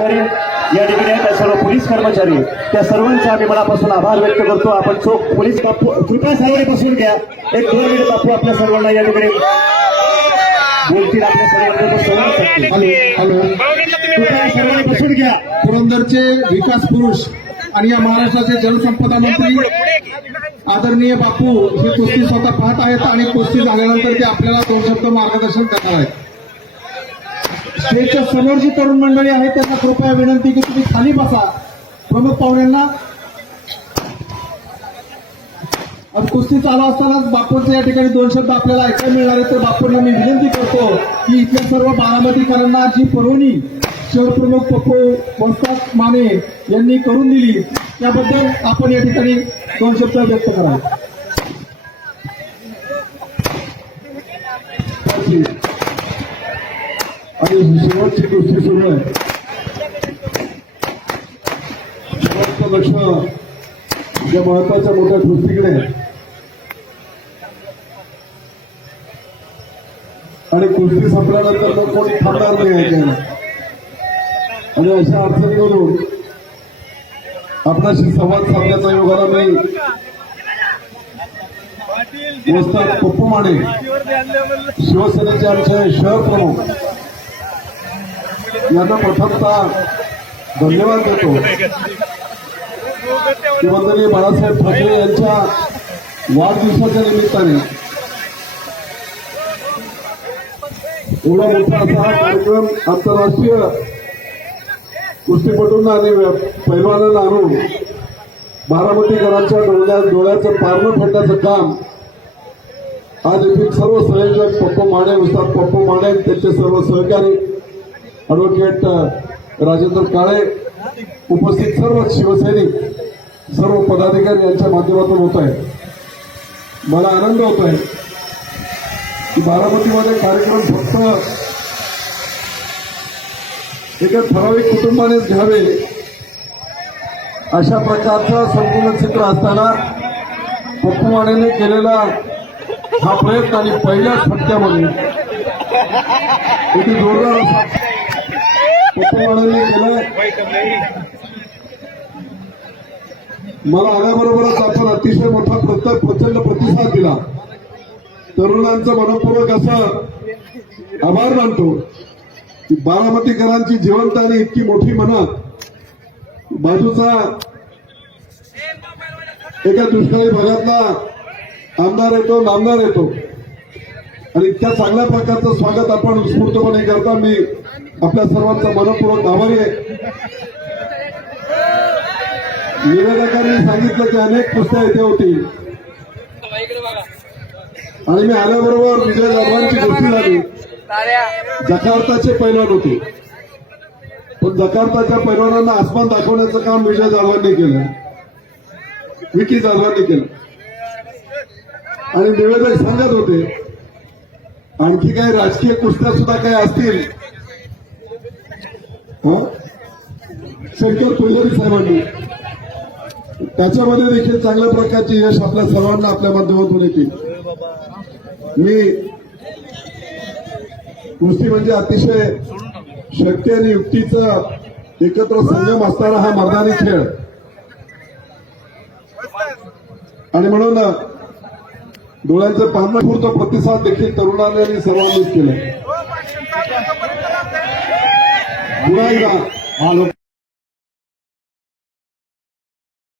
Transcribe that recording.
अधिकारी या ठिकाणी आहेत, सर्व पोलीस कर्मचारी, त्या सर्वांचा आम्ही मनापासून आभार व्यक्त करतो. आपण चोख पोलीस बापू कृपया सावली बसून घ्या. एक 2 मिनिट बापू आपल्या सर्वांना या ठिकाणी बोलतील. आपल्या सर्वांना हॅलो, कृपया सर्वांनी बसून घ्या. पुरंदरचे विकास पुरुष आणि या महाराष्ट्राचे जलसंपदा मंत्री आदरणीय बापू हे कुस्ती स्वतः पाहत आहेत आणि कुस्ती झाल्यानंतर ते आपल्याला 2 शब्द मार्गदर्शन करणार आहेत. स्टेजच्या समोर जी तरुण मंडळी आहे त्यांना कृपया विनंती की तुम्ही खाली बसा. प्रमुख पाहुण्यांना अब कुस्ती चालू असतानाच बापूंचे या ठिकाणी 2 शब्द आपल्याला ऐकायला मिळणार आहेत. तर बापूंना मी विनंती करतो की इथल्या सर्व बारामतीकरांना जी पुरवणी शहर प्रमुख पप्पू वस्ताद माने यांनी करून दिली त्याबद्दल आपण या ठिकाणी 2 शब्द व्यक्त करा. आणि शेवटची कुस्ती सुरू आहे. शेवटचं लक्ष या महत्वाच्या मोठ्या कुस्तीकडे आणि कुस्ती संपल्यानंतर मग कोणी थांबणार नाही ऐकायला. आणि अशा अडचणीवरून आपल्याशी संवाद साधण्याचा योगाला मी वस्ताद पप्पू माने शिवसेनेचे आमचे शहर प्रमुख यांना प्रथमतः धन्यवाद देतो. मुख्यमंत्री बाळासाहेब ठाकरे यांच्या वाढदिवसाच्या निमित्ताने एवढा मोठा असा हा कार्यक्रम आंतरराष्ट्रीय कुस्तीपटूंना आणि पैलवानांना आणून बारामतीकरांच्या डोळ्याचं पारणं फेडण्याचं काम आज येथील सर्व संयोजक पप्पू माने उस्ताद पप्पू माने त्यांचे सर्व सहकारी ॲडव्होकेट राजेंद्र काळे उपस्थित सर्व शिवसैनिक सर्व पदाधिकारी यांच्या माध्यमातून होत आहे. मला आनंद होत आहे की बारामतीमध्ये कार्यक्रम फक्त एका ठराविक कुटुंबानेच घ्यावे अशा प्रकारचं संपूर्ण चित्र असताना पप्पू मानेने केलेला हा प्रयत्न आणि पहिल्याच फटक्यामध्ये किती जोरदार असा पप्पू मानेने केलं. मला आल्याबरोबरच आपण अतिशय मोठा प्रचंड प्रतिसाद दिला. तरुणांचं मनपूर्वक असं आभार मानतो की बारामतीकरांची जिवंत आणि इतकी मोठी मनात बाजूचा एका दुष्काळी भागातला आमदार येतो नामदार येतो आणि इतक्या चांगल्या प्रकारचं स्वागत आपण उत्स्फूर्तपणे करता. मी आपल्या सर्वांचा मनपूर्वक आभारी आहे. निवेदकांनी सांगितलं की अनेक कुस्त्या इथे होतील आणि मी आल्याबरोबर विजय जाधवांची गोष्टी झाली. जकार्ताचे पैलवान होते पण जकार्ताच्या पैलवानांना आसमान दाखवण्याचं काम विजय जाधवांनी केलं, विकी जाधवांनी केलं. आणि निवेदक सांगत होते आणखी काही राजकीय कुस्त्या सुद्धा काही असतील शंकर पुजारी साहेबांनी त्याच्यामध्ये देखील चांगल्या प्रकारचे यश आपल्या सर्वांना आपल्या माध्यमातून येतील. मी कुस्ती म्हणजे अतिशय शक्ती आणि युक्तीचा एकत्र संगम असणारा हा मर्दानी खेळ आणि म्हणून डोळ्यांचं पारणं प्रतिसाद देखील तरुणांनी आणि सर्वांनीच केलं. पुन्हा एकदा